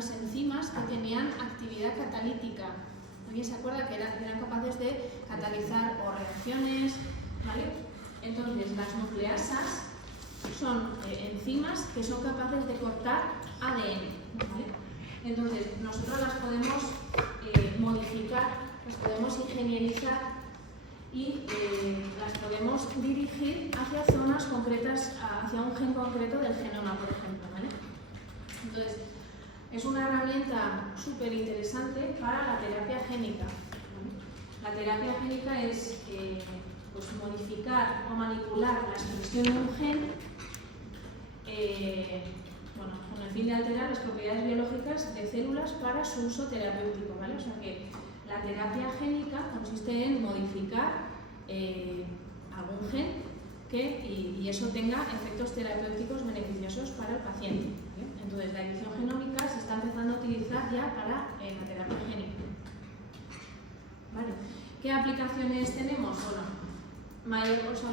unas enzimas que tenían actividad catalítica. ¿Alguien se acuerda que eran capaces de catalizar o reacciones? ¿Vale? Entonces, las nucleasas son enzimas que son capaces de cortar ADN. ¿Vale? Entonces, nosotros las podemos modificar, las podemos ingenierizar y las podemos dirigir hacia zonas concretas, hacia un gen concreto del genoma, por ejemplo. ¿Vale? Entonces, es una herramienta súper interesante para la terapia génica. ¿Vale? La terapia génica es pues modificar o manipular la expresión de un gen bueno, con el fin de alterar las propiedades biológicas de células para su uso terapéutico. ¿Vale? O sea que la terapia génica consiste en modificar algún gen y eso tenga efectos terapéuticos beneficiosos para el paciente. ¿Vale? Entonces, la edición genómica se está empezando a utilizar ya para la terapia génica. ¿Vale? ¿Qué aplicaciones tenemos? Bueno,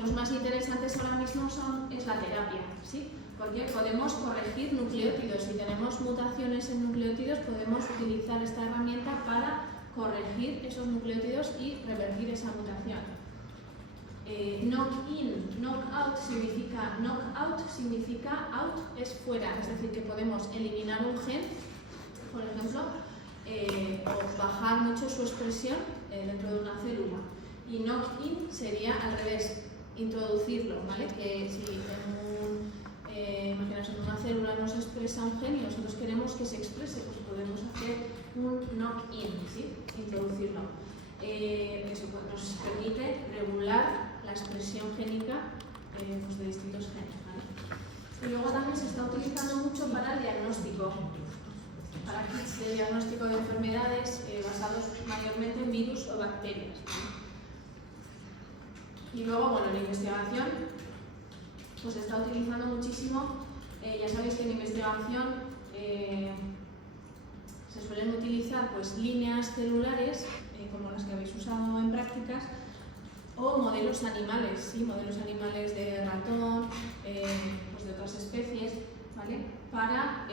los más interesantes ahora mismo es la terapia, ¿sí? Porque podemos corregir nucleótidos. Si tenemos mutaciones en nucleótidos, podemos utilizar esta herramienta para corregir esos nucleótidos y revertir esa mutación. Knock-in, knock-out significa out es fuera, es decir, que podemos eliminar un gen, por ejemplo, o bajar mucho su expresión dentro de una célula. Y knock-in sería al revés, introducirlo, ¿vale? Que si imaginaos, en una célula no se expresa un gen y nosotros queremos que se exprese, pues podemos hacer un knock-in, ¿sí? Introducirlo. Eso pues, nos permite regular la expresión génica pues de distintos genes. ¿Vale? Y luego también se está utilizando mucho para el diagnóstico, para kits de diagnóstico de enfermedades basados mayormente en virus o bacterias. ¿Vale? Y luego, bueno, la investigación pues se está utilizando muchísimo. Ya sabéis que en investigación se suelen utilizar pues líneas celulares como las que habéis usado en prácticas, o modelos animales, ¿sí? Modelos animales de ratón, pues de otras especies, ¿vale? Para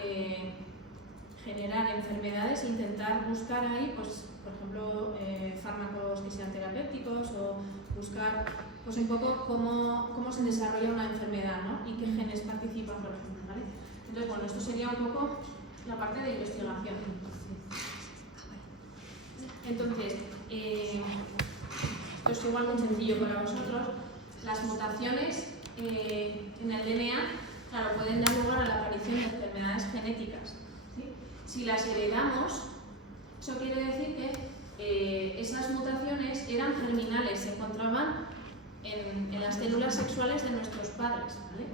generar enfermedades e intentar buscar ahí, pues, por ejemplo, fármacos que sean terapéuticos, o buscar pues, un poco cómo se desarrolla una enfermedad, ¿no? Y qué genes participan, por ejemplo, ¿vale? Entonces, bueno, esto sería un poco la parte de investigación. Entonces, esto es igual muy sencillo para vosotros. Las mutaciones en el DNA, claro, pueden dar lugar a la aparición de enfermedades genéticas, ¿sí? Si las heredamos, eso quiere decir que esas mutaciones eran germinales, se encontraban en las células sexuales de nuestros padres, ¿vale?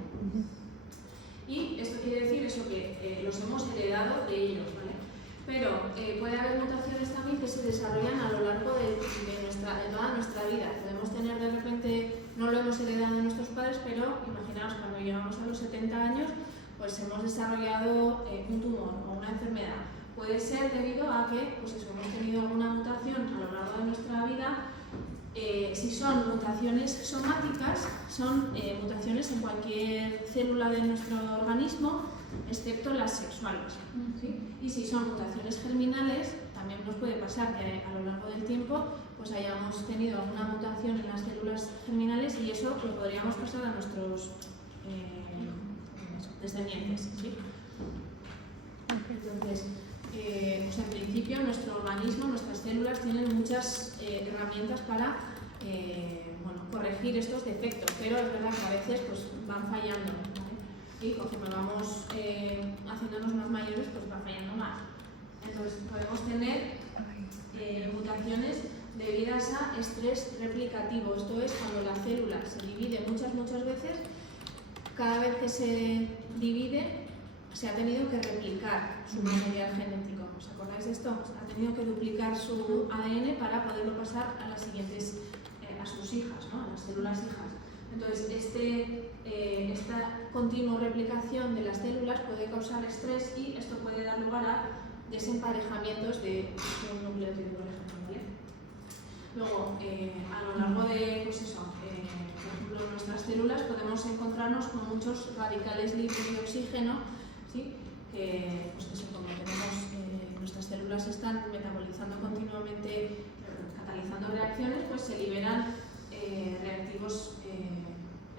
Y esto quiere decir eso, que los hemos heredado de ellos, ¿vale? Pero puede haber mutaciones también que se desarrollan a lo largo de toda nuestra vida. Podemos tener de repente, no lo hemos heredado de nuestros padres, pero imaginaos cuando llegamos a los 70 años, pues hemos desarrollado un tumor o una enfermedad. Puede ser debido a que pues eso, hemos tenido alguna mutación a lo largo de nuestra vida. Si son mutaciones somáticas, son mutaciones en cualquier célula de nuestro organismo, excepto las sexuales, ¿sí? Y si son mutaciones germinales, también nos puede pasar que a lo largo del tiempo pues hayamos tenido alguna mutación en las células germinales y eso lo podríamos pasar a nuestros descendientes, ¿sí? Entonces, pues en principio nuestro organismo, nuestras células tienen muchas herramientas para bueno, corregir estos defectos, pero es verdad que a veces pues, van fallando, ¿vale? Y conforme vamos haciéndonos más mayores, pues va fallando más. Entonces podemos tener mutaciones debidas a estrés replicativo. Esto es cuando la célula se divide muchas veces. Cada vez que se divide, se ha tenido que replicar su material genético. ¿Os acordáis de esto? Ha tenido que duplicar su ADN para poderlo pasar a las siguientes, a sus hijas, ¿no? A las células hijas. Entonces, esta continua replicación de las células puede causar estrés y esto puede dar lugar a desemparejamientos de un nucleótido, por ejemplo, ¿vale? Luego, a lo largo de, pues eso, por ejemplo, en nuestras células podemos encontrarnos con muchos radicales libres de oxígeno, ¿sí? Que, pues eso, como tenemos células están metabolizando continuamente, catalizando reacciones, pues se liberan reactivos,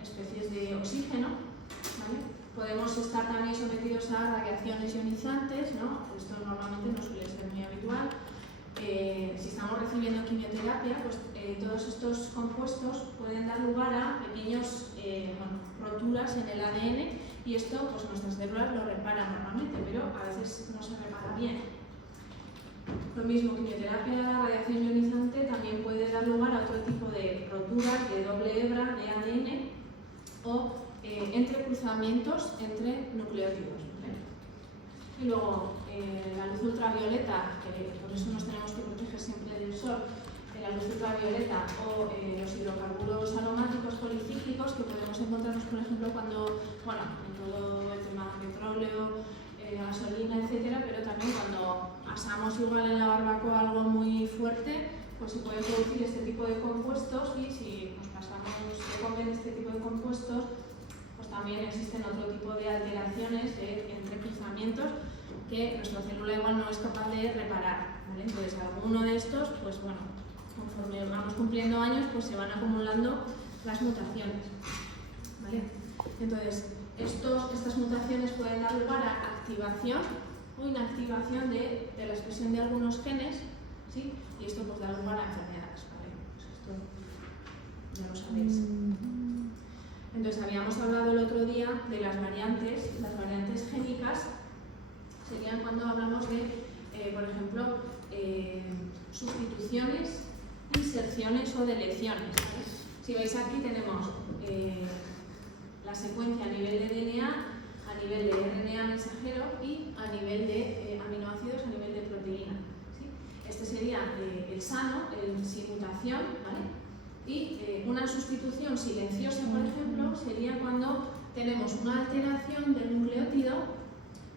especies de oxígeno, ¿vale? Podemos estar también sometidos a radiaciones ionizantes, ¿no? Esto normalmente no suele ser muy habitual. Si estamos recibiendo quimioterapia, pues todos estos compuestos pueden dar lugar a pequeñas roturas en el ADN y esto pues nuestras células lo reparan normalmente, pero a veces no se repara bien. Lo mismo, quimioterapia, radiación ionizante también puede dar lugar a otro tipo de roturas de doble hebra de ADN o entrecruzamientos entre nucleótidos. Y luego, la luz ultravioleta, que por eso nos tenemos que proteger siempre del sol, la luz ultravioleta o los hidrocarburos aromáticos policíclicos que podemos encontrarnos, por ejemplo, cuando, bueno, en todo el tema de petróleo, gasolina, etcétera, pero también cuando asamos igual en la barbacoa algo muy fuerte, pues se puede producir este tipo de compuestos y si nos pasamos de comer este tipo de compuestos, pues también existen otro tipo de alteraciones de entrecruzamientos que nuestra célula igual no es capaz de reparar, ¿vale? Entonces, alguno de estos, pues bueno, conforme vamos cumpliendo años, pues se van acumulando las mutaciones, ¿vale? Entonces, estas mutaciones pueden dar lugar a activación o inactivación de la expresión de algunos genes, ¿sí? Y esto pues da lugar a enfermedades, ¿vale? Pues esto ya lo sabéis. Entonces, habíamos hablado el otro día de las variantes génicas serían cuando hablamos de, por ejemplo, sustituciones, inserciones o deleciones, ¿vale? Si veis aquí tenemos la secuencia a nivel de DNA, a nivel de RNA mensajero y a nivel de aminoácidos, a nivel de proteína, ¿sí? Este sería el sano, el sin mutación, ¿vale? Y una sustitución silenciosa, por ejemplo, sería cuando tenemos una alteración del nucleótido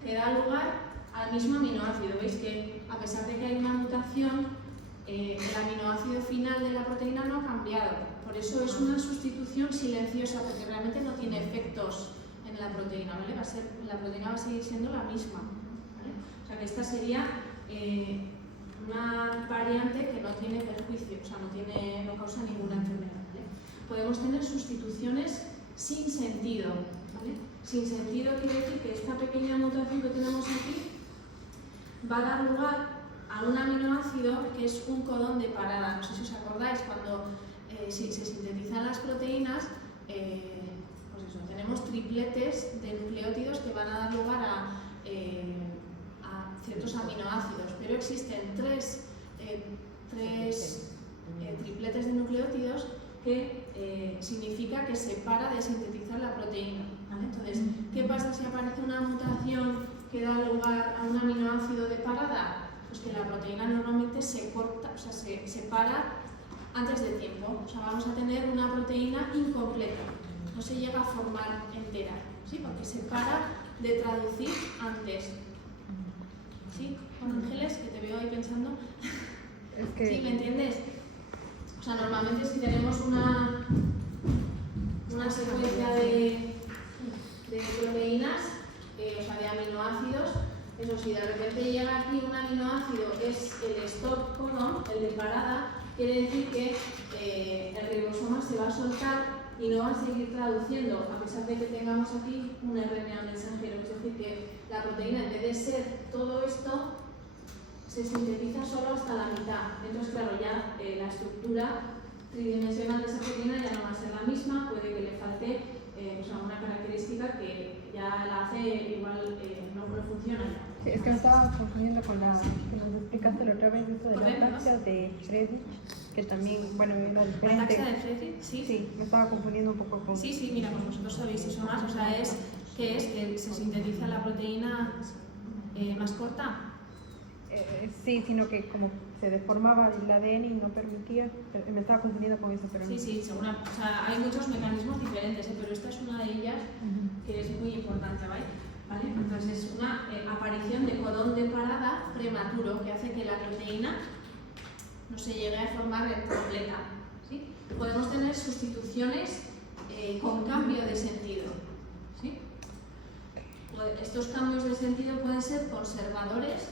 que da lugar al mismo aminoácido. Veis que a pesar de que hay una mutación, el aminoácido final de la proteína no ha cambiado. Por eso es una sustitución silenciosa, porque realmente no tiene efectos en la proteína, ¿vale? La proteína va a seguir siendo la misma, ¿vale? O sea que esta sería una variante que no tiene perjuicio, o sea, no causa ninguna enfermedad, ¿vale? Podemos tener sustituciones sin sentido, ¿vale? Sin sentido quiere decir que esta pequeña mutación que tenemos aquí va a dar lugar a un aminoácido que es un codón de parada. No sé si os acordáis, cuando si se sintetizan las proteínas, pues eso, tenemos tripletes de nucleótidos que van a dar lugar a ciertos aminoácidos, pero existen tres tripletes de nucleótidos que significa que se para de sintetizar la proteína, ¿vale? Entonces, ¿qué pasa si aparece una mutación que da lugar a un aminoácido de parada? Pues que la proteína normalmente se corta, o sea, se para antes de tiempo. O sea, vamos a tener una proteína incompleta, no se llega a formar entera, ¿sí? Porque se para de traducir antes. ¿Sí? Ángeles, que te veo ahí pensando. Es que... ¿Sí? ¿Me entiendes? O sea, normalmente si tenemos una secuencia de proteínas, o sea, de aminoácidos, eso si de repente llega aquí un aminoácido, es el stop codon, el de parada, quiere decir que el ribosoma se va a soltar y no va a seguir traduciendo, a pesar de que tengamos aquí un RNA mensajero. Es decir, que la proteína, en vez de ser todo esto, se sintetiza solo hasta la mitad. Entonces, claro, ya la estructura tridimensional de esa proteína ya no va a ser la misma, puede que le falte una característica que ya la hace igual no funciona ya. Sí, es que me estaba confundiendo con la que nos explicaste la otra vez, eso de la ataxia de Friedrich, que también, bueno, era diferente. ¿La ataxia de Friedrich? Sí. Sí, me estaba confundiendo un poco con... Sí, mira, pues vosotros sabéis eso más, o sea, es que se sintetiza la proteína más corta. Sí, sino que como se deformaba el ADN y no permitía, me estaba confundiendo con eso, pero no. Sí, segura, o sea, hay muchos mecanismos diferentes, pero esta es una de ellas que es muy importante, ¿vale? Entonces es una aparición de codón de parada prematuro que hace que la proteína no se llegue a formar completa, ¿sí? Podemos tener sustituciones con cambio de sentido, ¿sí? Estos cambios de sentido pueden ser conservadores,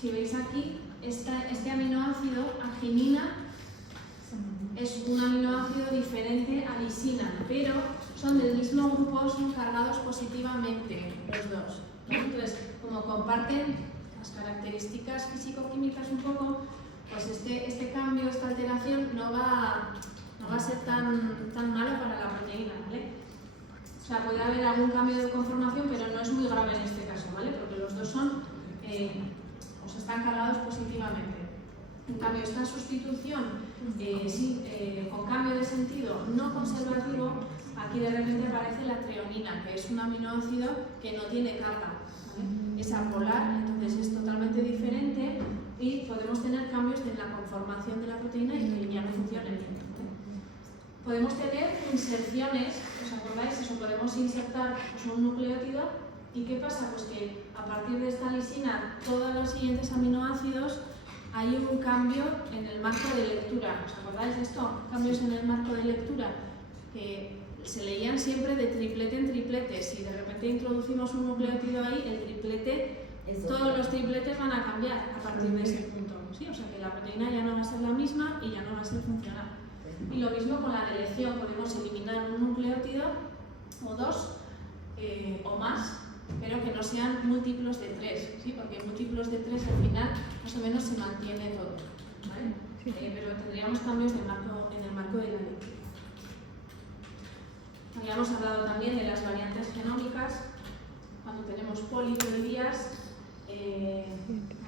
si veis aquí, este aminoácido, arginina, es un aminoácido diferente a lisina, pero son del mismo grupo, son cargados positivamente los dos, ¿no? Entonces, como comparten las características físico-químicas un poco, pues este cambio, esta alteración no va a ser tan malo para la proteína, ¿vale? O sea, puede haber algún cambio de conformación, pero no es muy grave en este caso, ¿vale? Porque los dos son, están cargados positivamente. En cambio, esta sustitución con cambio de sentido no conservativo, aquí de repente aparece la treonina, que es un aminoácido que no tiene capa, ¿vale? Es apolar, entonces es totalmente diferente y podemos tener cambios en la conformación de la proteína y que ya no funcionen bien, ¿vale? Podemos tener inserciones, ¿os acordáis? Eso, podemos insertar un nucleótido y ¿qué pasa? Pues que a partir de esta lisina, todos los siguientes aminoácidos hay un cambio en el marco de lectura. ¿Os acordáis de esto? Cambios en el marco de lectura que se leían siempre de triplete en triplete. Si de repente introducimos un nucleótido ahí, el triplete, todos los tripletes van a cambiar a partir de ese punto, ¿sí? O sea que la proteína ya no va a ser la misma y ya no va a ser funcional. Y lo mismo con la deleción, podemos eliminar un nucleótido o dos o más, pero que no sean múltiplos de 3, ¿sí? Porque múltiplos de 3 al final más o menos se mantiene todo, ¿vale? Sí. Pero tendríamos cambios en el marco de la lectura. Habíamos hablado también de las variantes genómicas, cuando tenemos poliploidías.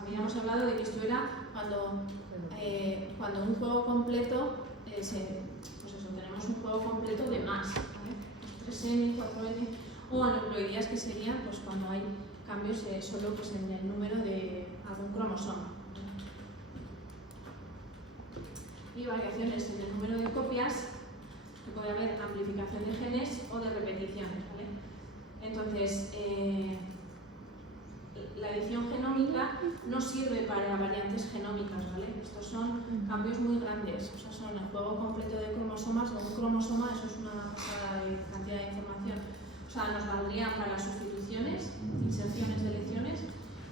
Habíamos hablado de que esto era cuando un juego completo, pues eso, tenemos un juego completo de más, ¿vale? 3N, 4N, o aneuploidías, que serían pues, cuando hay cambios solo pues, en el número de algún cromosoma. Y variaciones en el número de copias, que puede haber amplificación de genes o de repeticiones, ¿vale? Entonces, la edición genómica no sirve para variantes genómicas, ¿vale? Estos son cambios muy grandes, o sea, son el juego completo de cromosomas o un cromosoma, eso es una pasada de cantidad de información. O sea, nos valdrían para sustituciones, inserciones, deleciones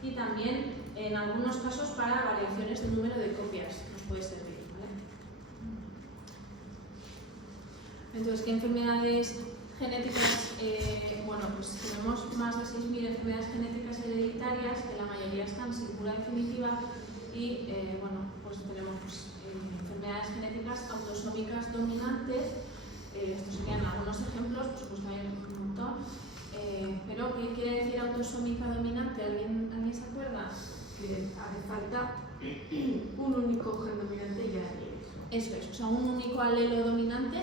y también en algunos casos para variaciones del número de copias nos puede servir, ¿vale? Entonces, ¿qué enfermedades genéticas? Bueno, pues tenemos más de 6.000 enfermedades genéticas hereditarias, que la mayoría están sin cura definitiva y, bueno, pues tenemos enfermedades genéticas autosómicas dominantes. Estos serían algunos ejemplos, por supuesto hay un montón. Pero, ¿qué quiere decir autosómica dominante? ¿Alguien se acuerda? Que hace falta un único gen dominante y ya tienes. Eso es, o sea, un único alelo dominante,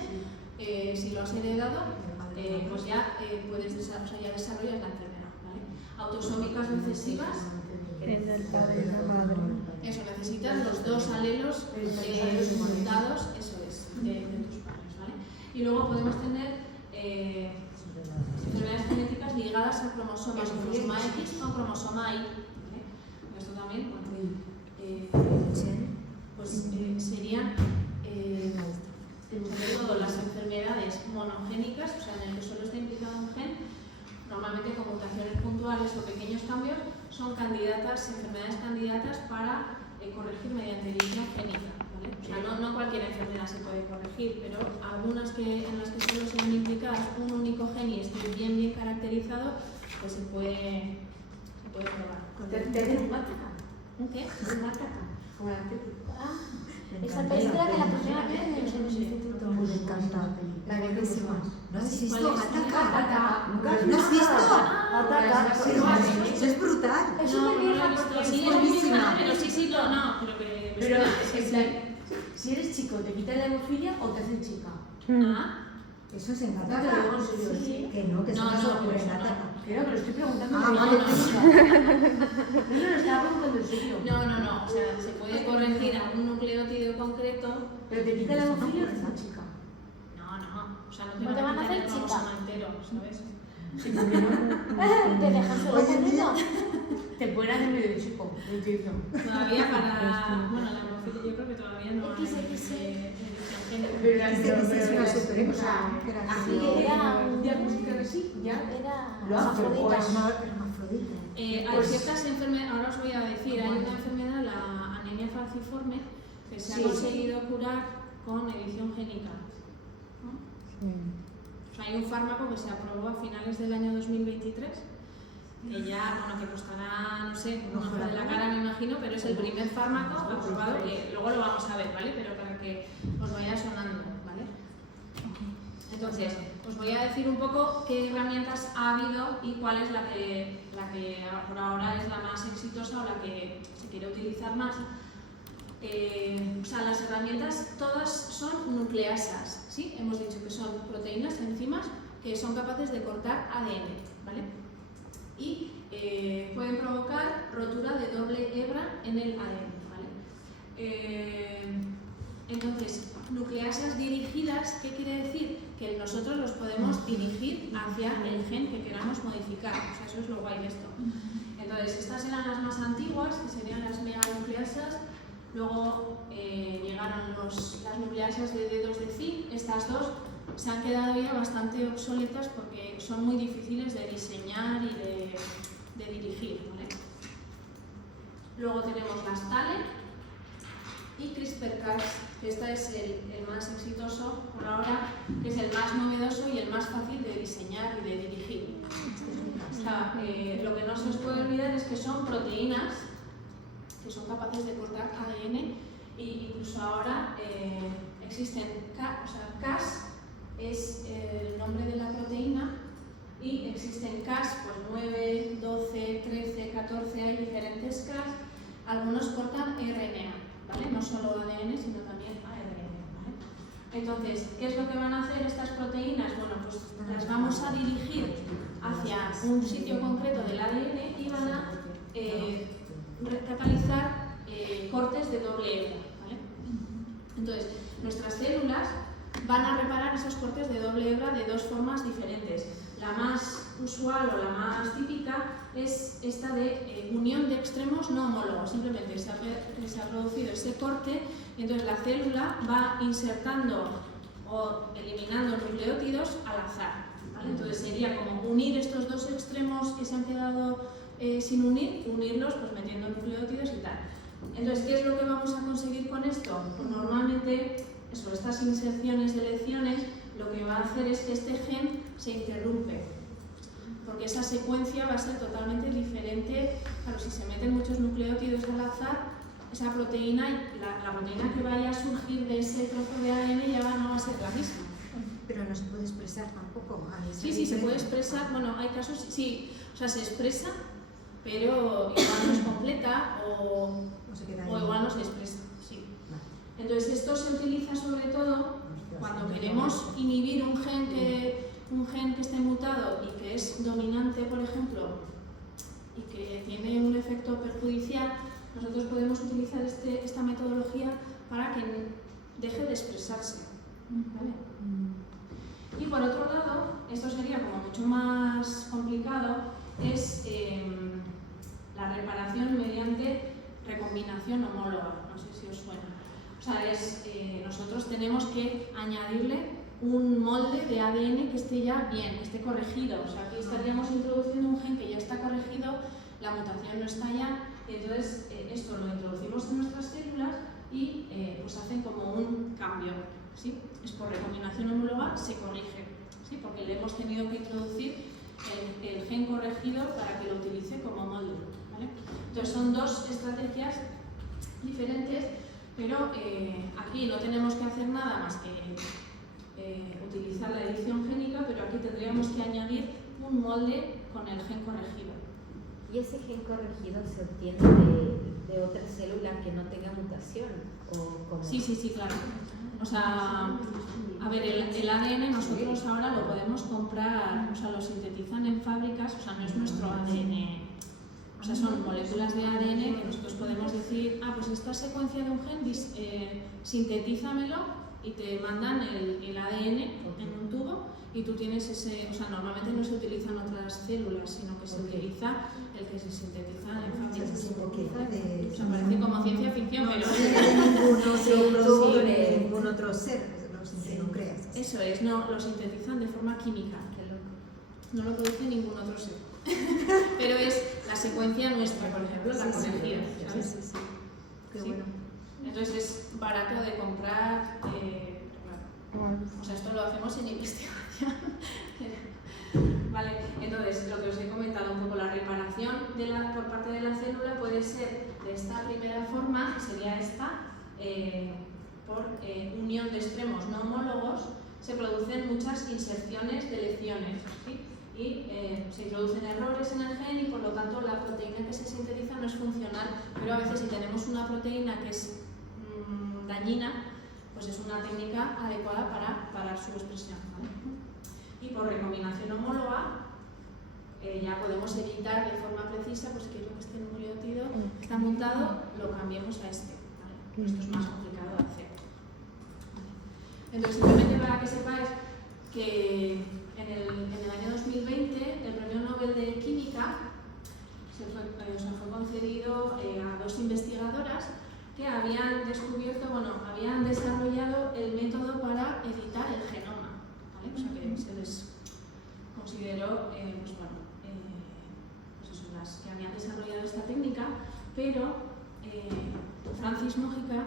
si lo has heredado, pues ya puedes ya desarrollas la enfermedad, ¿vale? Autosómicas recesivas. En el padre y la madre. Eso, necesitas los dos alelos juntados, eso es, de tus padres, ¿vale? Y luego podemos tener enfermedades genéticas ligadas a cromosomas, cromosoma X o cromosoma Y, ¿vale? Esto también, bueno, pues serían sobre todo las enfermedades monogénicas, o sea, en el que solo está implicado un gen, normalmente con mutaciones puntuales o pequeños cambios, son enfermedades candidatas para corregir mediante edición génica, ¿vale? O sea, no cualquier enfermedad se puede corregir, pero algunas en las que solo sean implicadas un único gen y esté bien caracterizado, pues se puede probar. ¿Te hacen un mataca? ¿Un qué? Un mataca. Como la Esa película que la primera vez en el instituto. Me encanta. La bellísima. ¿No has visto? Ataca. ¿No has visto? Ataca. Eso es brutal. Es No, súper no vieja lo he visto. porque Sí, es es buenísima. pero sí, no, Pero sí, en plan, si eres chico, ¿te quitan la hemofilia o te hacen chica? Ah, Eso es en Te lo Ataca. digo en serio. Sí. Que no, que eso No, no no, ocurre en eso no. Ataca. Claro, pero estoy preguntando. Ah, No, vale. no, estaba preguntando en serio. no, o sea, se puede corregir a un nucleótido concreto. ¿Pero te quitan la hemofilia o te hacen chica? No, o sea, No te van a quitar hacer el cromosoma entero, ¿sabes? Sí, porque no. Te dejan solo con uno. Te pueden hacer medio chico. Lo entiendo. Todavía para, bueno, la hemofilia yo creo que todavía no hay XXX. edición génica. Pero la Es una super, o sea, que era así así. que Era un- diagnosticar así, ya. Era Lo hace, hermafrodita. pues, Hermafrodita. Hay ciertas enfermedades, ahora os voy a decir, hay una enfermedad falciforme que se ha Sí. conseguido curar con edición génica, ¿no? O sea, hay un fármaco que se aprobó a finales del año 2023, que ya, bueno, que costará, no sé, un ojo de la cara me imagino, pero es el primer fármaco aprobado, que luego lo vamos a ver, ¿vale? Pero para que os vaya sonando, ¿vale? Entonces, os voy a decir un poco qué herramientas ha habido y cuál es la que por ahora es la más exitosa o la que se quiere utilizar más. O sea, las herramientas todas son nucleasas, ¿sí? Hemos dicho que son proteínas, enzimas, que son capaces de cortar ADN, ¿vale? Y pueden provocar rotura de doble hebra en el ADN, ¿vale? Entonces, nucleasas dirigidas, ¿qué quiere decir? Que nosotros los podemos dirigir hacia el gen que queramos modificar, o sea, eso es lo guay de esto. Entonces, estas eran las más antiguas, que serían las meganucleasas. Luego llegaron las nucleasas de dedos de zinc. Estas dos se han quedado ya bastante obsoletas porque son muy difíciles de diseñar y de dirigir, ¿vale? Luego tenemos las TALE y CRISPR-Cas, que este es el más exitoso por ahora, que es el más novedoso y el más fácil de diseñar y de dirigir. O sea, lo que no se os puede olvidar es que son proteínas que son capaces de cortar ADN, e incluso ahora existen Cas es el nombre de la proteína y existen Cas, pues 9, 12, 13, 14, hay diferentes Cas, algunos cortan RNA, ¿vale? No solo ADN, sino también ARN, ¿vale? Entonces, ¿qué es lo que van a hacer estas proteínas? Bueno, pues las vamos a dirigir hacia un sitio concreto del ADN y van a catalizar cortes de doble hebra, ¿vale? Entonces, nuestras células van a reparar esos cortes de doble hebra de dos formas diferentes. La más usual o la más típica es esta de unión de extremos no homólogos. Simplemente se ha producido ese corte y entonces la célula va insertando o eliminando nucleótidos al azar, ¿vale? Entonces sería como unir estos dos extremos que se han quedado sin unirlos pues metiendo nucleótidos y tal. Entonces, ¿qué es lo que vamos a conseguir con esto? Pues normalmente, estas inserciones de lecciones, lo que va a hacer es que este gen se interrumpe, porque esa secuencia va a ser totalmente diferente. Claro, si se meten muchos nucleótidos al azar, esa proteína, la proteína que vaya a surgir de ese trozo de ADN ya no va a ser la misma. Pero no se puede expresar tampoco. Sí, se puede expresar. Bueno, hay casos, sí, o sea, se expresa, pero igual no es completa o igual no se expresa, sí. Entonces esto se utiliza sobre todo cuando queremos inhibir un gen que esté mutado y que es dominante, por ejemplo, y que tiene un efecto perjudicial. Nosotros podemos utilizar esta metodología para que deje de expresarse, ¿vale? Y por otro lado, esto sería como mucho más complicado, es la reparación mediante recombinación homóloga. No sé si os suena. O sea, nosotros tenemos que añadirle un molde de ADN que esté ya bien, que esté corregido. O sea, aquí estaríamos introduciendo un gen que ya está corregido, la mutación no está ya, y entonces esto lo introducimos en nuestras células y pues hacen como un cambio, ¿sí? Es por recombinación homóloga, se corrige, ¿sí? Porque le hemos tenido que introducir el gen corregido para que lo utilice como molde, ¿vale? Entonces son dos estrategias diferentes, pero aquí no tenemos que hacer nada más que utilizar la edición génica, pero aquí tendríamos que añadir un molde con el gen corregido. ¿Y ese gen corregido se obtiene de otra célula que no tenga mutación? Sí, claro. O sea, a ver, el ADN nosotros ahora lo podemos comprar, o sea, lo sintetizan en fábricas, o sea, no es nuestro ADN. O sea, son moléculas de ADN que nosotros podemos decir, pues esta secuencia de un gen, sintetízamelo, y te mandan el ADN en un tubo y tú tienes ese, o sea, normalmente no se utilizan otras células, sino que se utiliza el que se sintetiza en fábricas. O sea, parece como ciencia ficción, pero... ningún otro ser, no creas. Eso es, no, lo sintetizan de forma química. No lo produce ningún otro ser. Pero es la secuencia nuestra, por ejemplo, la corregida, ¿sabes? Qué bueno. Entonces es barato de comprar, o sea, esto lo hacemos sin investigación. Vale, entonces lo que os he comentado un poco, la reparación por parte de la célula puede ser de esta primera forma, que sería esta, por unión de extremos no homólogos, se producen muchas inserciones de lecciones, ¿sí? Y se introducen errores en el gen y por lo tanto la proteína que se sintetiza no es funcional, pero a veces si tenemos una proteína que es dañina, pues es una técnica adecuada para parar su expresión, ¿vale? Y por recombinación homóloga ya podemos evitar de forma precisa, pues quiero que este nucleótido está mutado, lo cambiemos a este, ¿vale? Esto es más complicado de hacer. Entonces, simplemente para que sepáis que en el año 2020 el Premio Nobel de Química fue concedido a dos investigadoras que habían descubierto, habían desarrollado el método para editar el genoma, ¿vale? O sea que se les consideró, las que habían desarrollado esta técnica, pero Francis Mójica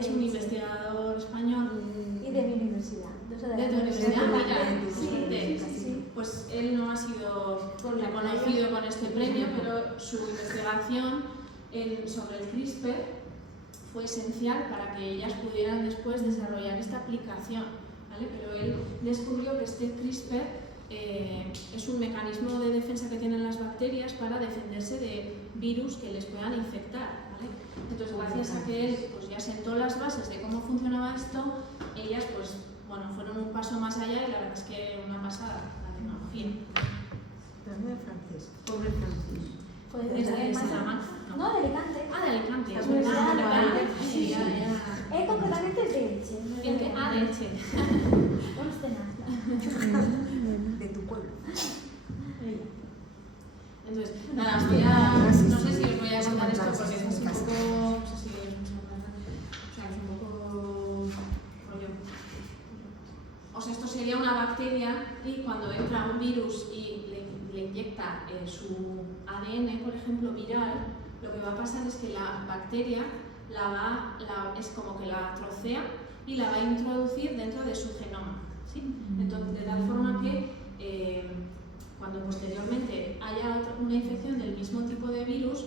es un investigador español. ¿Y de mi universidad? De tu universidad, mira, sí. Pues él no ha sido reconocido con este premio, pero su investigación sobre el CRISPR fue esencial para que ellas pudieran después desarrollar esta aplicación, ¿vale? Pero él descubrió que este CRISPR es un mecanismo de defensa que tienen las bacterias para defenderse de virus que les puedan infectar, ¿vale? Entonces, gracias a que él pues, ya sentó las bases de cómo funcionaba esto, ellas pues, fueron un paso más allá y la verdad es que una pasada la tecnología. También francés. Pobre Francis. Pues ¿De Salamanca? No, de Alicante. Ah, de Alicante. La Es Universidad de verdad. Alicante. Sí, ya. Concretamente el de Elche. no ¿El qué? Ah, de Elche. De tu pueblo. Entonces, nada, no sé si os voy a contar esto porque es así un poco, no sé si os o sea, es un poco rollo. O sea, esto sería una bacteria y cuando entra un virus y le inyecta su ADN, por ejemplo, viral, lo que va a pasar es que la bacteria es como que la trocea y la va a introducir dentro de su genoma, ¿sí? Entonces, de tal forma que cuando posteriormente haya una infección del mismo tipo de virus,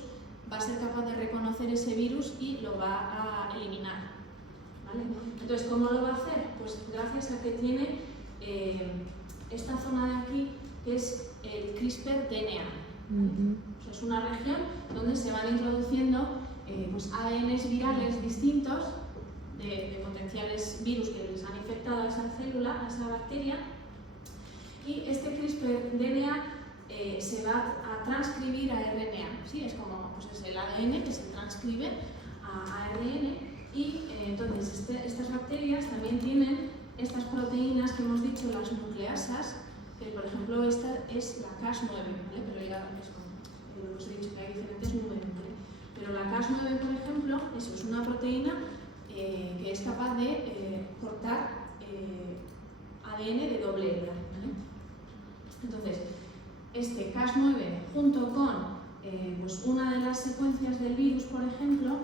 va a ser capaz de reconocer ese virus y lo va a eliminar, ¿vale? Entonces, ¿cómo lo va a hacer? Pues gracias a que tiene esta zona de aquí, que es el CRISPR-DNA. O sea, es una región donde se van introduciendo ADNs virales distintos de potenciales virus que les han infectado a esa célula, a esa bacteria. Y este CRISPR-DNA se va a transcribir a RNA, ¿sí? Es como es el ADN que se transcribe a ARN y entonces estas bacterias también tienen estas proteínas que hemos dicho, las nucleasas, que por ejemplo esta es la Cas9, ¿vale? Pero ya os he dicho que hay diferentes números, ¿vale? Pero la Cas9, por ejemplo, eso es una proteína que es capaz de cortar ADN de doble hebra, ¿vale? Entonces, este Cas9 junto con una de las secuencias del virus, por ejemplo,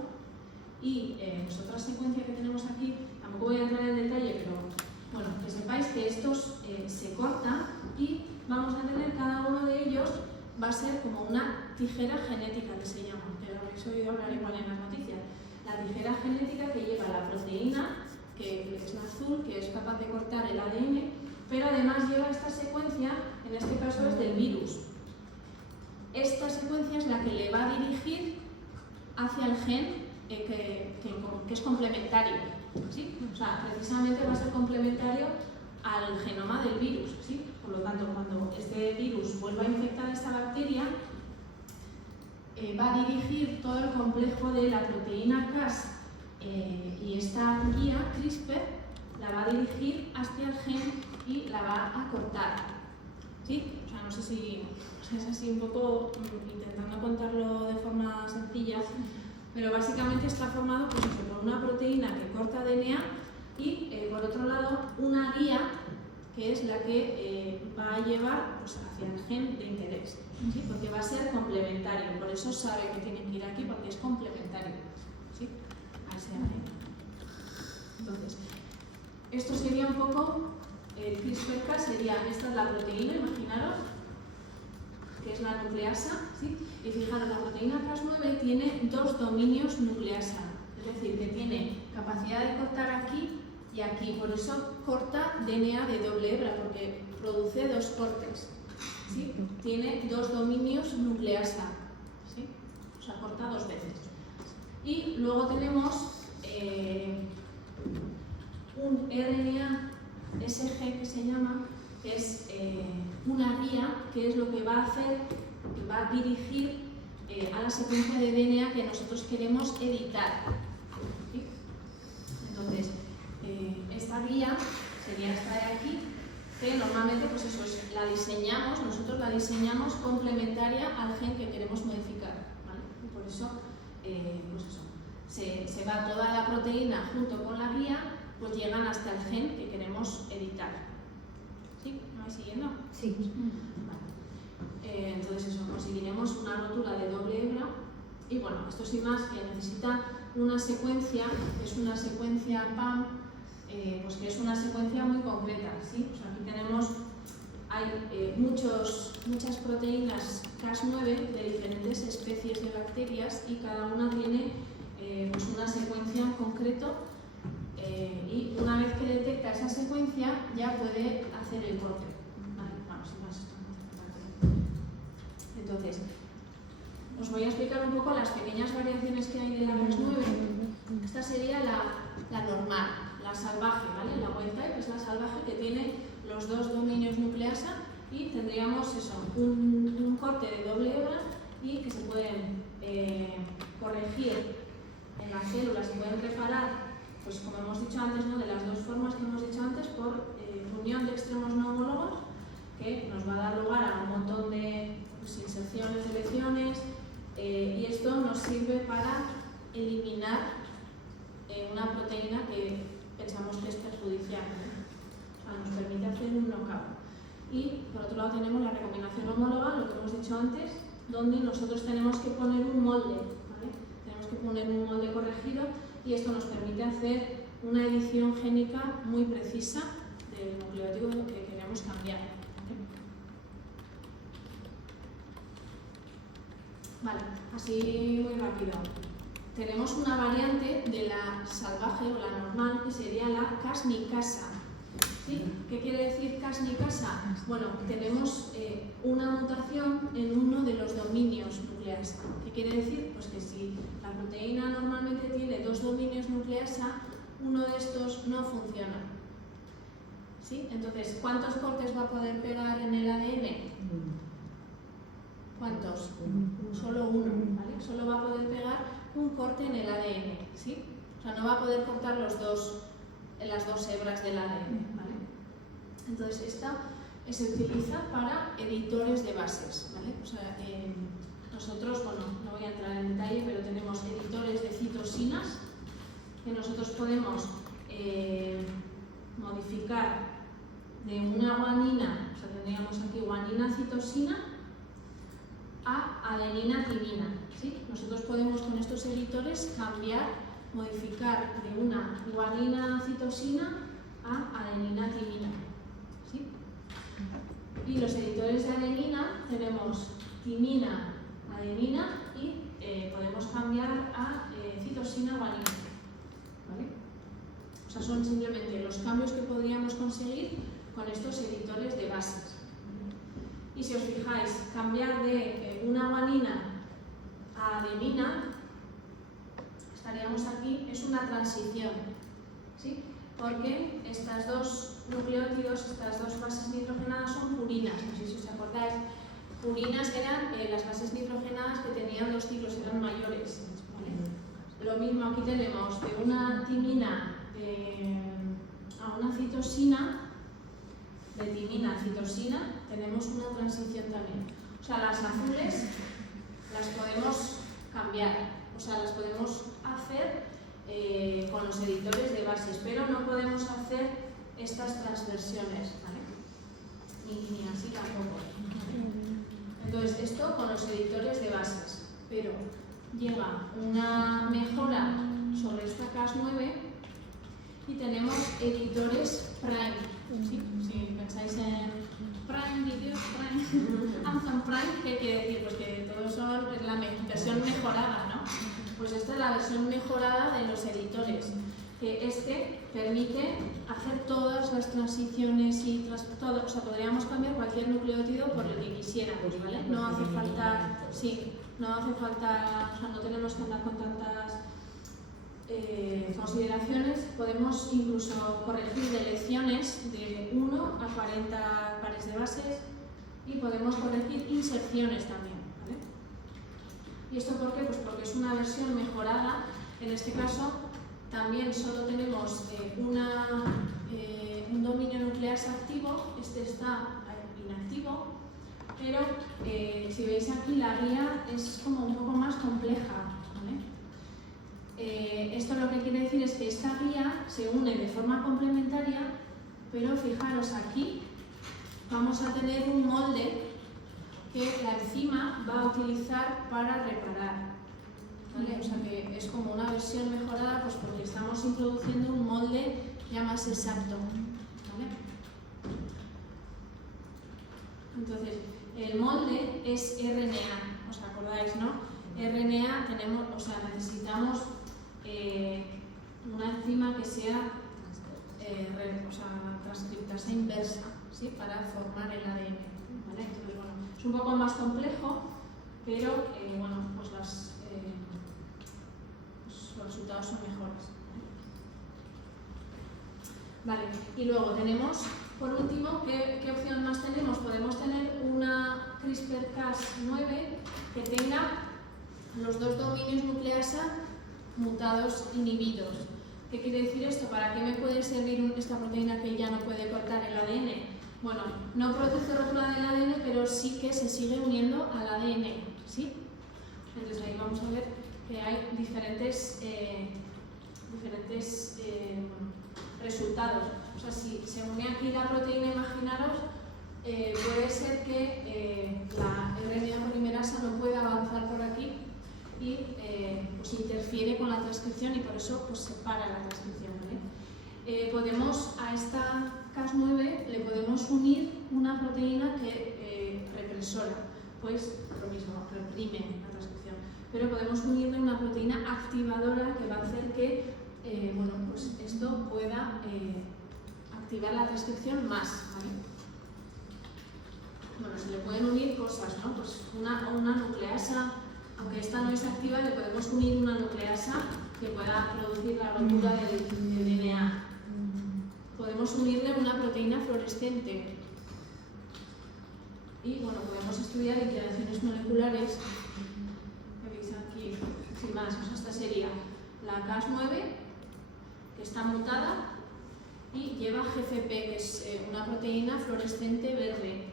y otra secuencia que tenemos aquí, tampoco voy a entrar en detalle, pero bueno, que sepáis que estos se cortan y vamos a tener cada uno de ellos, va a ser como una tijera genética que se llama, que lo habéis oído hablar igual en las noticias. La tijera genética que lleva la proteína, que es la azul, que es capaz de cortar el ADN, pero además lleva esta secuencia, en este caso es del virus. Esta secuencia es la que le va a dirigir hacia el gen que es complementario, ¿sí? O sea, precisamente va a ser complementario al genoma del virus, ¿sí? Por lo tanto, cuando este virus vuelva a infectar a esta bacteria, va a dirigir todo el complejo de la proteína Cas y esta guía CRISPR la va a dirigir hacia el gen y la va a cortar, ¿sí? O sea, no sé si es así un poco intentando contarlo de forma sencilla, pero básicamente está formado pues, por una proteína que corta DNA y por otro lado una guía que es la que va a llevar pues, hacia el gen de interés, ¿sí? Porque va a ser complementario, por eso sabe que tiene que ir aquí porque es complementario, ¿sí? ese ADN. Entonces, esto sería un poco, el CRISPR-Cas sería, esta es la proteína, imaginaros, que es la nucleasa, ¿sí? Y fijaros, la proteína Cas9 tiene 2 dominios nucleasa, es decir, que tiene capacidad de cortar aquí y aquí, por eso corta DNA de doble hebra, porque produce 2 cortes, ¿sí? Tiene 2 dominios nucleasa, ¿sí? O sea, corta 2 veces. Y luego tenemos un RNA SG que se llama, que es una guía, que es lo que va a hacer, que va a dirigir a la secuencia de DNA que nosotros queremos editar. ¿Sí? Entonces, esta guía sería esta de aquí, que normalmente pues eso es, nosotros la diseñamos complementaria al gen que queremos modificar, ¿vale? Y por eso, pues eso, se va toda la proteína junto con la guía, pues llegan hasta el gen que queremos editar. ¿Sí? ¿Me vais siguiendo? Sí. Vale. Entonces eso, conseguiremos una rótula de doble hebra y bueno, esto sin más que necesita una secuencia, que es una secuencia PAM, pues que es una secuencia muy concreta, ¿sí? O sea, aquí tenemos, hay muchas proteínas Cas9 de diferentes especies de bacterias y cada una tiene pues una secuencia en concreto y una vez que detecta esa secuencia ya puede hacer el corte. Vale, bueno, sin más, esto no hace falta. Entonces, os voy a explicar un poco las pequeñas variaciones que hay de la Cas9. Esta sería la normal, la salvaje, ¿vale? La wild type es la salvaje que tiene los 2 dominios nucleasa y tendríamos eso, un corte de doble hebra y que se pueden corregir en las células, se pueden reparar, pues como hemos dicho antes, ¿no? De las 2 formas que hemos dicho antes, por unión de extremos no homólogos, que nos va a dar lugar a un montón de pues, inserciones, deleciones, y esto nos sirve para eliminar una proteína que pensamos que es perjudicial, ¿no? O sea, nos permite hacer un knockout. Y por otro lado tenemos la recombinación homóloga, lo que hemos dicho antes, donde nosotros tenemos que poner un molde, ¿vale? Tenemos que poner un molde corregido y esto nos permite hacer una edición génica muy precisa del nucleótido que queremos cambiar. Vale, así muy rápido. Tenemos una variante de la salvaje o la normal que sería la Cas-Nicasa. ¿Sí? ¿Qué quiere decir Cas-Nicasa? Bueno, tenemos una mutación en uno de los dominios nucleasa. ¿Qué quiere decir? Pues que si la proteína normalmente tiene 2 dominios nucleasa, uno de estos no funciona. ¿Sí? Entonces, ¿cuántos cortes va a poder pegar en el ADN? ¿Cuántos? Solo uno, ¿vale? Solo va a poder pegar un corte en el ADN, ¿sí? O sea, no va a poder cortar las 2 hebras del ADN, ¿vale? Entonces, esta se utiliza para editores de bases, ¿vale? O sea, nosotros, bueno, no voy a entrar en detalle, pero tenemos editores de citosinas que nosotros podemos modificar de una guanina, o sea, tendríamos aquí guanina-citosina, a adenina-timina, ¿sí? Nosotros podemos con estos editores cambiar, modificar de una guanina-citosina a adenina-timina, ¿sí? Y los editores de adenina tenemos timina, adenina y podemos cambiar a citosina-guanina, ¿vale? O sea, son simplemente los cambios que podríamos conseguir con estos editores de bases. Y si os fijáis, cambiar de una guanina a adenina, estaríamos aquí, es una transición, ¿sí? Porque estas 2 nucleótidos, estas 2 bases nitrogenadas son purinas, no sé si os acordáis. Purinas eran las bases nitrogenadas que tenían 2 ciclos, eran mayores, ¿vale? Lo mismo aquí tenemos de una timina a una citosina, de timina a citosina, tenemos una transición también. O sea, las azules las podemos cambiar, o sea, las podemos hacer con los editores de bases, pero no podemos hacer estas transversiones, ¿vale? Ni así tampoco. Entonces, esto con los editores de bases, pero llega una mejora sobre esta Cas9 y tenemos editores Prime. ¿Sí? Si pensáis en Prime Videos, Prime, Amazon Prime, ¿qué quiere decir? Pues que todos son la versión mejorada, ¿no? Pues esta es la versión mejorada de los editores, que permite hacer todas las transiciones y todo, o sea, podríamos cambiar cualquier nucleótido por el que quisiéramos, ¿vale? No hace falta, o sea, no tenemos que andar con tantas consideraciones. Podemos incluso corregir deleciones de 1 a 40 pares de bases y podemos corregir inserciones también, ¿vale? ¿Y esto por qué? Pues porque es una versión mejorada. En este caso también solo tenemos un dominio nucleasa activo, este está inactivo, pero si veis aquí la guía es como un poco más compleja, ¿vale? Esto lo que quiere decir es que esta guía se une de forma complementaria, pero fijaros aquí vamos a tener un molde que la enzima va a utilizar para reparar, ¿vale? O sea que es como una versión mejorada, pues porque estamos introduciendo un molde ya más exacto, ¿vale? Entonces, el molde es RNA, ¿os acordáis, no? RNA necesitamos una enzima que sea transcriptasa inversa, ¿sí? Para formar el ADN, ¿vale? Entonces, bueno, es un poco más complejo, pero pues los resultados son mejores. Vale, y luego tenemos, por último, ¿qué opción más tenemos? Podemos tener una CRISPR-Cas9 que tenga los dos dominios nucleasa mutados inhibidos. ¿Qué quiere decir esto? ¿Para qué me puede servir esta proteína que ya no puede cortar el ADN? Bueno, no protege rótula del ADN, pero sí que se sigue uniendo al ADN, ¿sí? Entonces ahí vamos a ver que hay diferentes resultados. O sea, si se une aquí la proteína, imaginaros, puede ser que la RNA polimerasa no pueda avanzar por aquí y pues interfiere con la transcripción y por eso pues separa la transcripción, ¿vale? Podemos a esta Cas9 le podemos unir una proteína que represora, pues lo mismo, reprime la transcripción, pero podemos unirle una proteína activadora que va a hacer que pues esto pueda activar la transcripción más, ¿vale? Bueno, se le pueden unir cosas, ¿no? Pues una nucleasa, aunque esta no es activa, le podemos unir una nucleasa que pueda producir la rotura del DNA. Podemos unirle una proteína fluorescente. Y bueno, podemos estudiar inclinaciones moleculares, que veis aquí, sin más. O sea, esta sería la Cas9, que está mutada, y lleva GFP, que es una proteína fluorescente verde.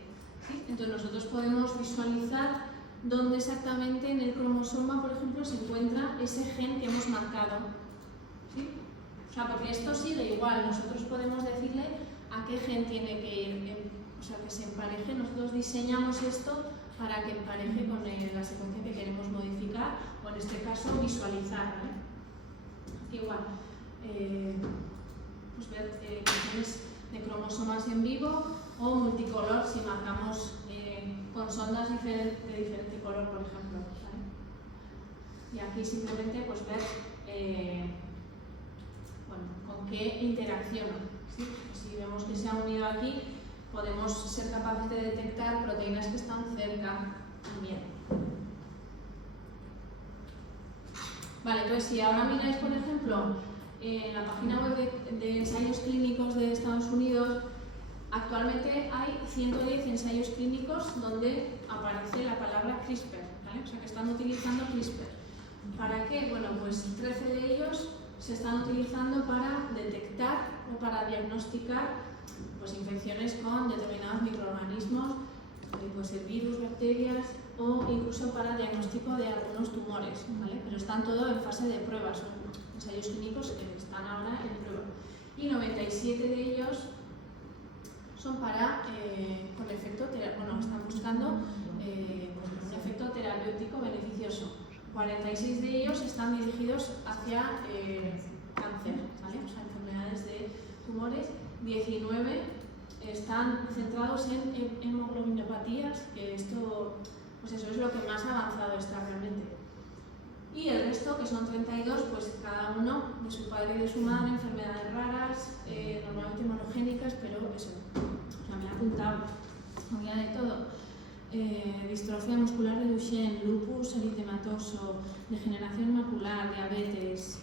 ¿Sí? Entonces nosotros podemos visualizar dónde exactamente en el cromosoma, por ejemplo, se encuentra ese gen que hemos marcado. ¿Sí? O sea, porque esto sigue igual, nosotros podemos decirle a qué gen tiene que ir, o sea, que se empareje. Nosotros diseñamos esto para que empareje con la secuencia que queremos modificar, o en este caso visualizar, ¿vale? Igual, pues ver cuestiones de cromosomas en vivo o multicolor si marcamos con sondas de diferente color, por ejemplo, ¿vale? Y aquí simplemente pues ver con qué interacciona, ¿sí? Si vemos que se ha unido aquí, podemos ser capaces de detectar proteínas que están cerca también. Vale, entonces si ahora miráis, por ejemplo, en la página web de ensayos clínicos de Estados Unidos, actualmente hay 110 ensayos clínicos donde aparece la palabra CRISPR, ¿vale? O sea que están utilizando CRISPR. ¿Para qué? Bueno, pues 13 de ellos se están utilizando para detectar o para diagnosticar pues, infecciones con determinados microorganismos, puede ser virus, bacterias o incluso para diagnóstico de algunos tumores, ¿vale? Pero están todo en fase de pruebas, son ensayos clínicos que están ahora en prueba. Y 97 de ellos son para, con efecto, están buscando un efecto terapéutico beneficioso, 46 de ellos están dirigidos hacia cáncer, ¿vale? O sea, enfermedades de tumores. 19 están centrados en hemoglobinopatías, que esto, pues eso es lo que más avanzado está realmente. Y el resto, que son 32, pues cada uno de su padre y de su madre, enfermedades raras, normalmente monogénicas, pero eso, o sea, me he apuntado, había de todo. Distrofia muscular de Duchenne, lupus eritematoso, degeneración macular, diabetes,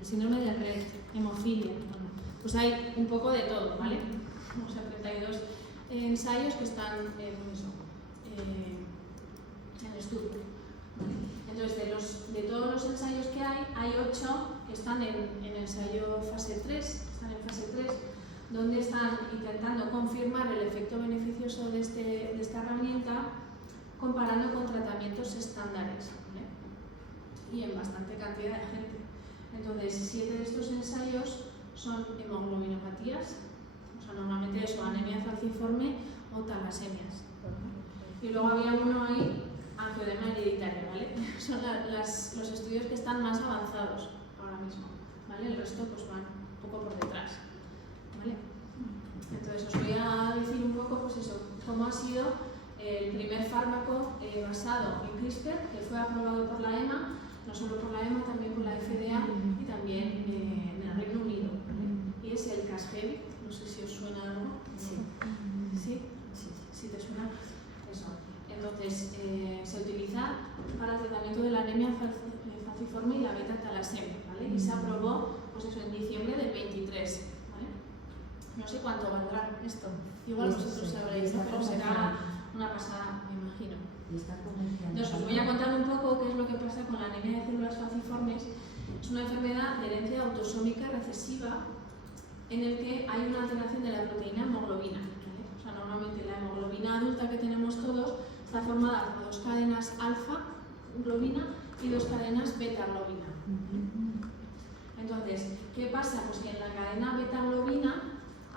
el síndrome de Rett, hemofilia. Bueno, pues hay un poco de todo, ¿vale? O sea, 32 ensayos que están en el estudio. Entonces, de todos los ensayos que hay 8 que están en ensayo fase 3, están en fase 3, donde están intentando confirmar el efecto beneficioso de esta herramienta comparando con tratamientos estándares, ¿vale? Y en bastante cantidad de gente. Entonces, 7 de estos ensayos son hemoglobinopatías, o sea, normalmente eso, anemia falciforme o talasemias. Y luego había uno ahí, angioedema hereditario, ¿vale? Son los estudios que están más avanzados ahora mismo, ¿vale? El resto pues van un poco por detrás, ¿vale? Entonces os voy a decir un poco, pues eso, cómo ha sido el primer fármaco basado en CRISPR, que fue aprobado por la EMA, no solo por la EMA, también por la FDA y también en el Reino Unido, ¿vale? Y es el Casgevy, no sé si os suena algo. Sí. ¿Sí? ¿Sí te suena? Eso. Entonces, se utiliza para el tratamiento de la anemia falciforme y la beta-talasemia, ¿vale? Y se aprobó, pues eso, en diciembre del 23, ¿vale? No sé cuánto valdrá esto, igual vosotros sabréis, ¿no? Pero será una pasada, me imagino. Entonces, os voy a contar un poco qué es lo que pasa con la anemia de células falciformes. Es una enfermedad de herencia autosómica recesiva en el que hay una alteración de la proteína hemoglobina, ¿vale? O sea, normalmente la hemoglobina adulta que tenemos todos está formada por 2 cadenas alfa globina y 2 cadenas beta globina. Entonces, ¿qué pasa? Pues que en la cadena beta globina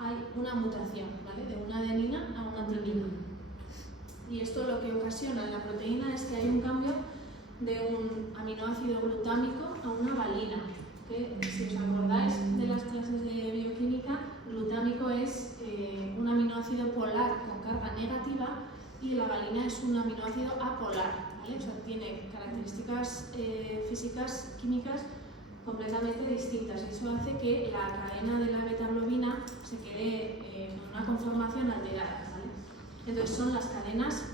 hay una mutación, ¿vale? De una adenina a una timina. Y esto lo que ocasiona en la proteína es que hay un cambio de un aminoácido glutámico a una valina. Que, si os acordáis de las clases de bioquímica, glutámico es un aminoácido polar con carga negativa y la valina es un aminoácido apolar, ¿vale? O sea, tiene características físicas, químicas completamente distintas. Eso hace que la cadena de la beta-globina se quede con una conformación alterada, ¿vale? Entonces son las cadenas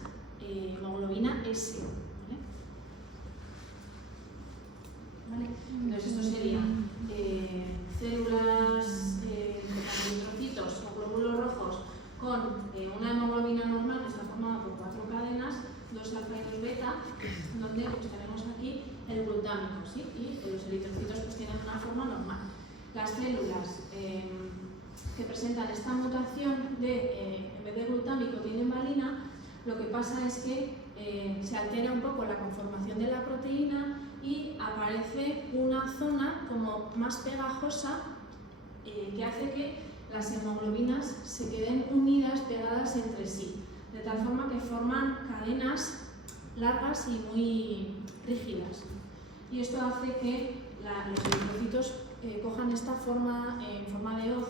hemoglobina S, ¿vale? Entonces esto sería células eritrocitos o glóbulos rojos con una hemoglobina normal que está formada por 4 cadenas, 2 alfa y 2 beta, donde pues, tenemos aquí el glutámico, ¿sí? Y los eritrocitos pues, tienen una forma normal. Las células que presentan esta mutación de, en vez de glutámico tienen valina, lo que pasa es que se altera un poco la conformación de la proteína y aparece una zona como más pegajosa que hace que las hemoglobinas se queden unidas, pegadas entre sí, de tal forma que forman cadenas largas y muy rígidas. Y esto hace que los eritrocitos cojan esta forma en forma de hoz,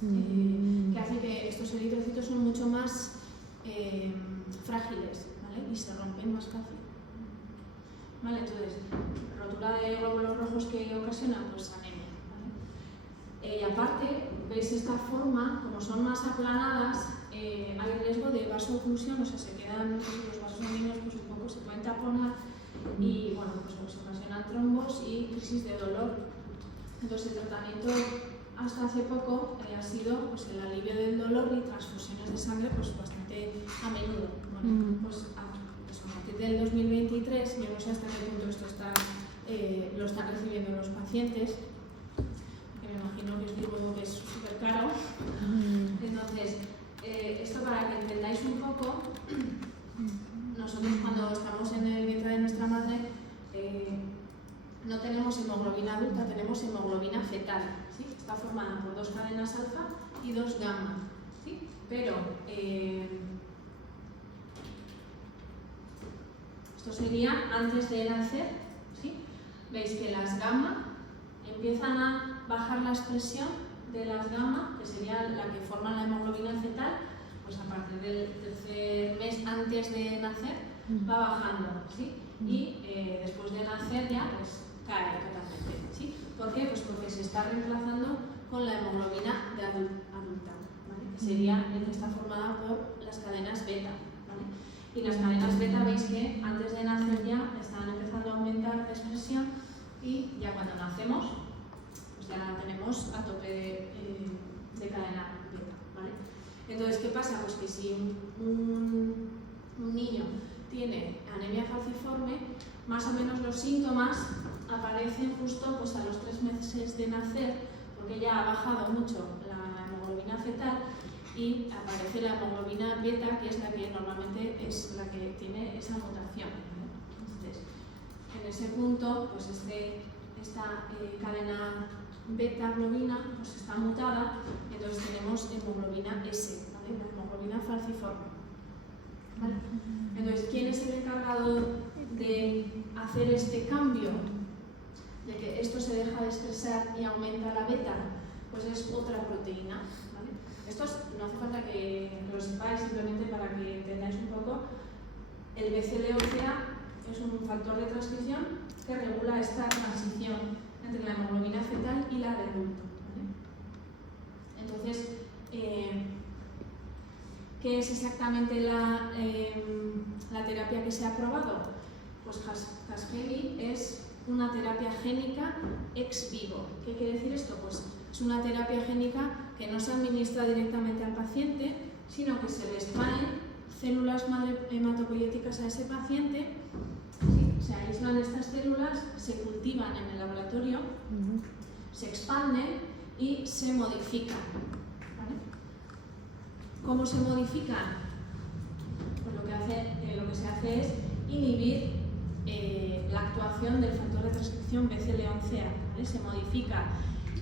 que hace que estos eritrocitos son mucho más frágiles, ¿vale? Y se rompen más fácil. ¿Vale? Entonces, rotura de glóbulos rojos que ocasiona, pues anemia, ¿vale? Y aparte, veis esta forma, como son más aplanadas, hay riesgo de vasoclusión, o sea, se quedan pues, los vasos sanguíneos pues, un poco, se pueden taponar y bueno, pues se ocasionan trombos y crisis de dolor. Entonces, el tratamiento hasta hace poco ha sido pues, el alivio del dolor y transfusiones de sangre pues, bastante a menudo. Bueno, pues a partir del 2023, yo no sé hasta qué punto esto lo están recibiendo los pacientes, que me imagino que os digo que es súper caro. Entonces, esto para que entendáis un poco, nosotros cuando estamos en el vientre de nuestra madre no tenemos hemoglobina adulta, tenemos hemoglobina fetal, ¿sí? Está formada por 2 cadenas alfa y 2 gamma, ¿sí? Pero Esto sería antes de nacer, ¿sí? Veis que las gamma empiezan a bajar la expresión de las gamma, que sería la que forman la hemoglobina fetal, pues a partir del tercer mes antes de nacer va bajando, ¿sí? Y después de nacer ya pues cae totalmente, ¿sí? ¿Por qué? Pues porque se está reemplazando con la hemoglobina de adulta, ¿vale? Que sería la que está formada por las cadenas beta, ¿vale? Y las cadenas beta veis que antes de nacer ya están empezando a aumentar de expresión y ya cuando nacemos pues ya la tenemos a tope de cadena beta, ¿vale? Entonces, ¿qué pasa? Pues que si un niño tiene anemia falciforme, más o menos los síntomas aparecen justo pues, a los 3 meses de nacer, porque ya ha bajado mucho la hemoglobina fetal y aparece la hemoglobina beta, que es la que normalmente es la que tiene esa mutación, ¿vale? Entonces, en ese punto, pues esta cadena beta-globina pues está mutada, entonces tenemos hemoglobina S, ¿vale? La hemoglobina falciforme, ¿vale? Entonces, ¿quién es el encargado de hacer este cambio? De que esto se deja de expresar y aumenta la beta, pues es otra proteína, ¿vale? Esto no hace falta que lo sepáis, simplemente para que entendáis un poco. El BCL11A es un factor de transcripción que regula esta transición entre la hemoglobina fetal y la del adulto, ¿vale? Entonces, ¿qué es exactamente la terapia que se ha probado? Pues Casgevy es una terapia génica ex vivo. ¿Qué quiere decir esto? Pues es una terapia génica que no se administra directamente al paciente, sino que se le extraen células madre hematopoyéticas a ese paciente, ¿sí? Se aíslan estas células, se cultivan en el laboratorio, se expanden y se modifican, ¿vale? ¿Cómo se modifican? Pues lo que se hace es inhibir la actuación del factor de transcripción BCL11A, ¿vale? Se modifica,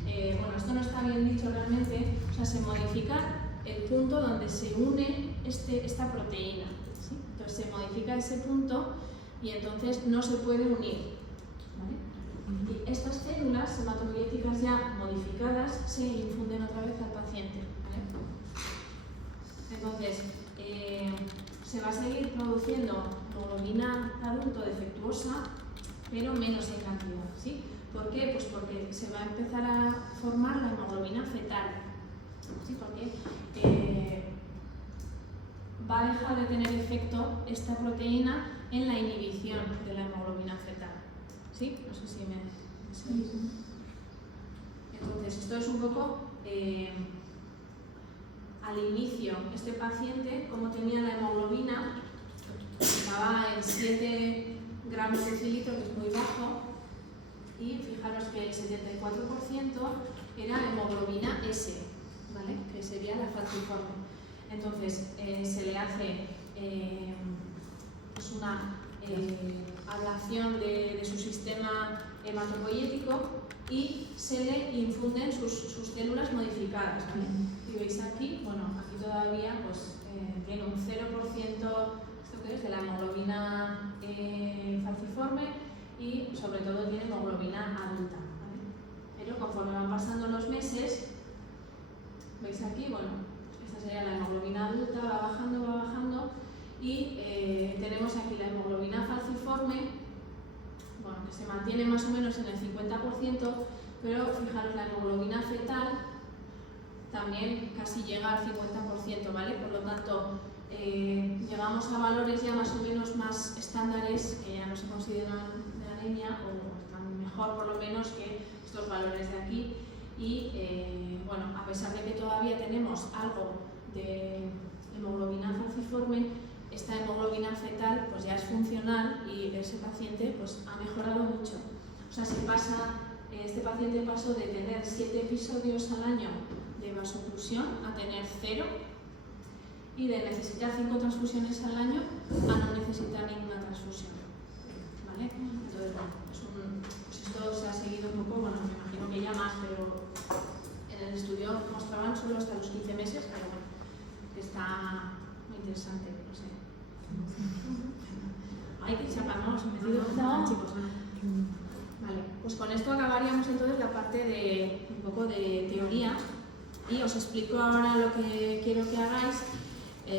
bueno, esto no está bien dicho realmente, o sea, se modifica el punto donde se une esta proteína, ¿sí? Entonces se modifica ese punto y entonces no se puede unir, ¿vale? Y estas células hematopoyéticas ya modificadas se infunden otra vez al paciente, ¿vale? Entonces, se va a seguir produciendo hemoglobina adulto defectuosa, pero menos en cantidad, ¿sí? ¿Por qué? Pues porque se va a empezar a formar la hemoglobina fetal, ¿sí? Porque va a dejar de tener efecto esta proteína en la inhibición de la hemoglobina fetal, ¿sí? No sé si me seguís. Entonces, esto es un poco al inicio, este paciente, como tenía la hemoglobina, estaba en 7 gramos de decilitro, que es muy bajo, y fijaros que el 74% era hemoglobina S, ¿vale? Que sería la falciforme. Entonces, se le hace pues una ablación de su sistema hematopoyético y se le infunden sus células modificadas, ¿vale? Y veis aquí, bueno, aquí todavía pues, tiene un 0%, ¿esto qué es? De la hemoglobina falciforme y sobre todo tiene hemoglobina adulta, ¿vale? Pero conforme van pasando los meses, veis aquí, bueno, esta sería la hemoglobina adulta, va bajando y tenemos aquí la hemoglobina falciforme, bueno, que se mantiene más o menos en el 50%, pero fijaros, la hemoglobina fetal también casi llega al 50%, ¿vale? Por lo tanto, llegamos a valores ya más o menos más estándares que ya no se consideran de anemia o están mejor por lo menos que estos valores de aquí y bueno, a pesar de que todavía tenemos algo de hemoglobina falciforme, esta hemoglobina fetal pues ya es funcional y ese paciente pues ha mejorado mucho. O sea, este paciente pasó de tener 7 episodios al año de vasoclusión a tener 0 y de necesitar 5 transfusiones al año a no necesitar ninguna transfusión, ¿vale? Entonces, bueno, pues esto se ha seguido un poco, bueno, me imagino que ya más, pero en el estudio mostraban solo hasta los 15 meses, pero bueno, está muy interesante, no sé. Hay que chapamos, no, chicos. Vale, pues con esto acabaríamos entonces la parte de un poco de teoría y os explico ahora lo que quiero que hagáis.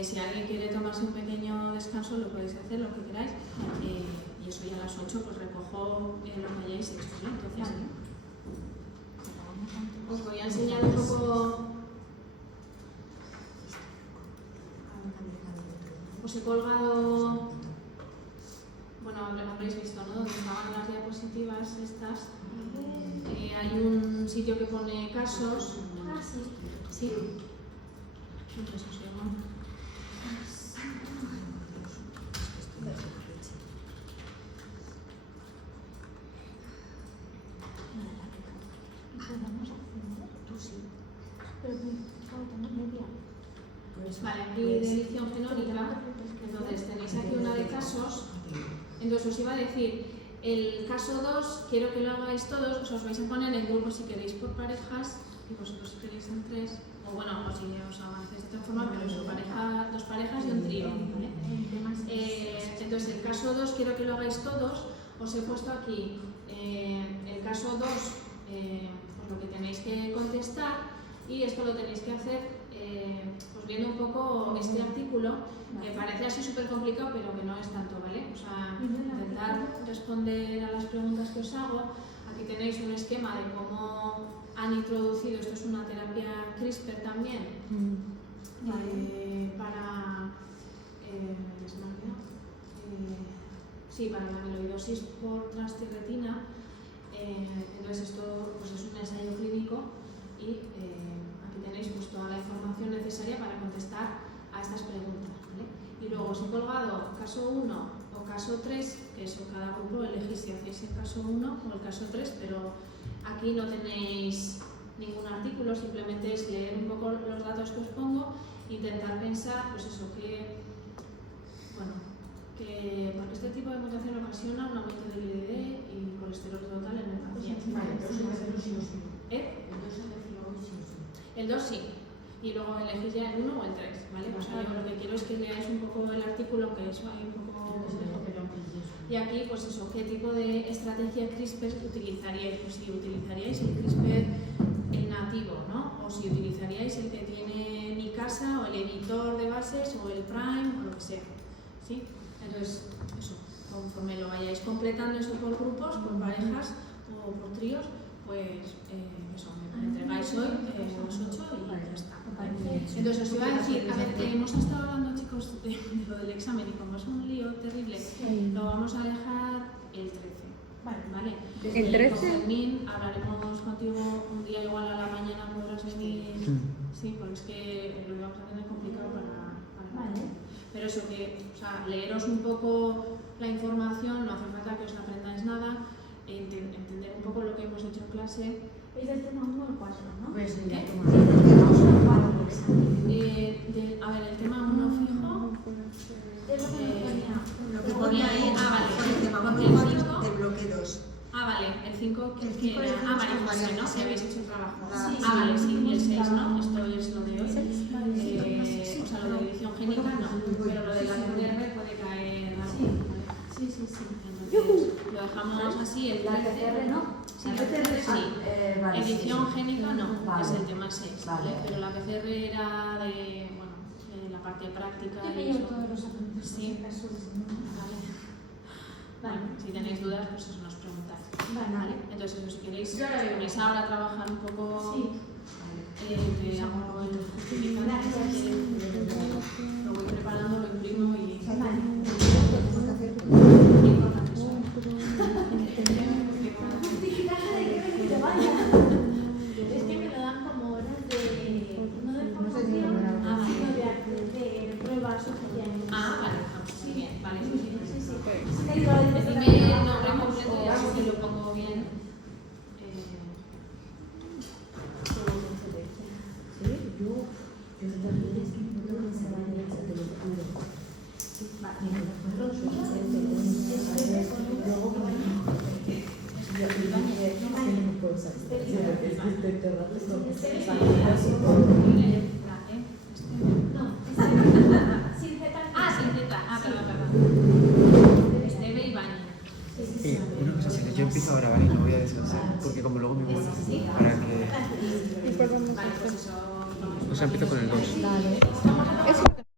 Si alguien quiere tomarse un pequeño descanso lo podéis hacer, lo que queráis. Y eso ya a las 8 pues recojo lo que hayáis hecho. ¿Sí? Entonces, os voy a enseñar un poco. Os he colgado, bueno, lo habréis visto, ¿no? Donde estaban las diapositivas estas. Hay un sitio que pone casos. Ah, sí. Sí. Entonces os llamo. Vale, aquí de edición genómica, entonces tenéis aquí una de casos, entonces os iba a decir, el caso 2 quiero que lo hagáis todos, os vais a poner en grupos si queréis por parejas y vosotros si queréis en 3, o bueno, o si os avancéis de otra forma, pero eso, dos parejas y un trío, ¿vale? Entonces el caso 2 quiero que lo hagáis todos, os he puesto aquí el caso 2, pues lo que tenéis que contestar y esto lo tenéis que hacer pues viendo un poco este artículo que parece así súper complicado pero que no es tanto, ¿vale? O sea, intentar responder a las preguntas que os hago. Aquí tenéis un esquema de cómo han introducido, esto es una terapia CRISPR también, para para la amiloidosis por transtirretina. Entonces esto pues es un ensayo clínico y aquí tenéis pues toda la información necesaria para contestar a estas preguntas, ¿vale? Y luego os he colgado caso 1 o caso 3, que eso cada grupo elegís si hacéis el caso 1 o el caso 3, pero aquí no tenéis ningún artículo, simplemente es leer un poco los datos que os pongo, intentar pensar, pues eso, que porque este tipo de mutación ocasiona un aumento del ILD y colesterol total en el paciente. Vale, entonces hay que hacerlo sí o sí. El 2 sí, y luego elegís ya el 1 o el 3, ¿vale? O sea, yo lo que quiero es que leáis un poco el artículo, que eso hay un poco complejo, pero... Y aquí, pues eso, ¿qué tipo de estrategia CRISPR utilizaríais? Pues si utilizaríais el CRISPR el nativo, ¿no? O si utilizaríais el que tiene mi casa, o el editor de bases, o el Prime, o lo que sea, ¿sí? Entonces, eso, conforme lo vayáis completando eso por grupos, por parejas o por tríos, pues eso, me entregáis hoy los 8 y ya está. Entonces os iba a decir, a ver, hemos estado hablando, chicos, de lo del examen y como es un lío terrible, lo vamos a dejar el 13. Vale. ¿El 13? Con Fermín hablaremos contigo un día igual a la mañana, podrás venir. Sí, porque es que lo vamos a tener complicado para Pero eso que, o sea, leeros un poco la información, no hace falta que os aprendáis nada, entender un poco lo que hemos hecho en clase. Es del tema 1 al 4, ¿no? Pues ¿Qué? A ver, el tema 1 fijo. Es lo que me ponía. Lo que Ponía ahí, vale, por el tema porque 1 el 4 5. del bloque 2. Vale, el 5 El que 5 era. es María José, María ¿no? José. Si habéis hecho el trabajo. Sí. Vale, sí, y el 6, ¿no? Esto es lo de hoy. O sea, lo de edición génica no, pero lo de la PCR puede caer algo. Sí. Entonces, lo dejamos así, el 13. La PCR no. Sí, la PCR sí. Vale, Edición sí. génica no, Vale. es el tema 6, ¿vale? Vale. Pero la PCR era de, de la parte práctica Yo me y llevo eso. todos los apuntes Sí. en caso de... Vale. Bueno, si tenéis dudas, pues eso nos preguntáis. Vale. Entonces, si queréis, Yo la veo. ponéis ahora a trabajar un poco. Sí. Te hago el justificante, Gracias. lo voy preparando, lo imprimo y. Vale. Importante eso. Justificante de que te vaya. Es que me lo dan como horas de... no de formación, sino de pruebas oficiales. Ah, vale, muy bien, vale, sí. Sí que digo, Dime el nombre completo y así que lo pongo bien. No, sin Z. Ah, sin Z. Ah, perdón. acabar y no voy a descansar, porque como luego me muero, para que... Y pues vamos a Vale, hacer. pues eso. O sea, empiezo con el 2. Dale. Eso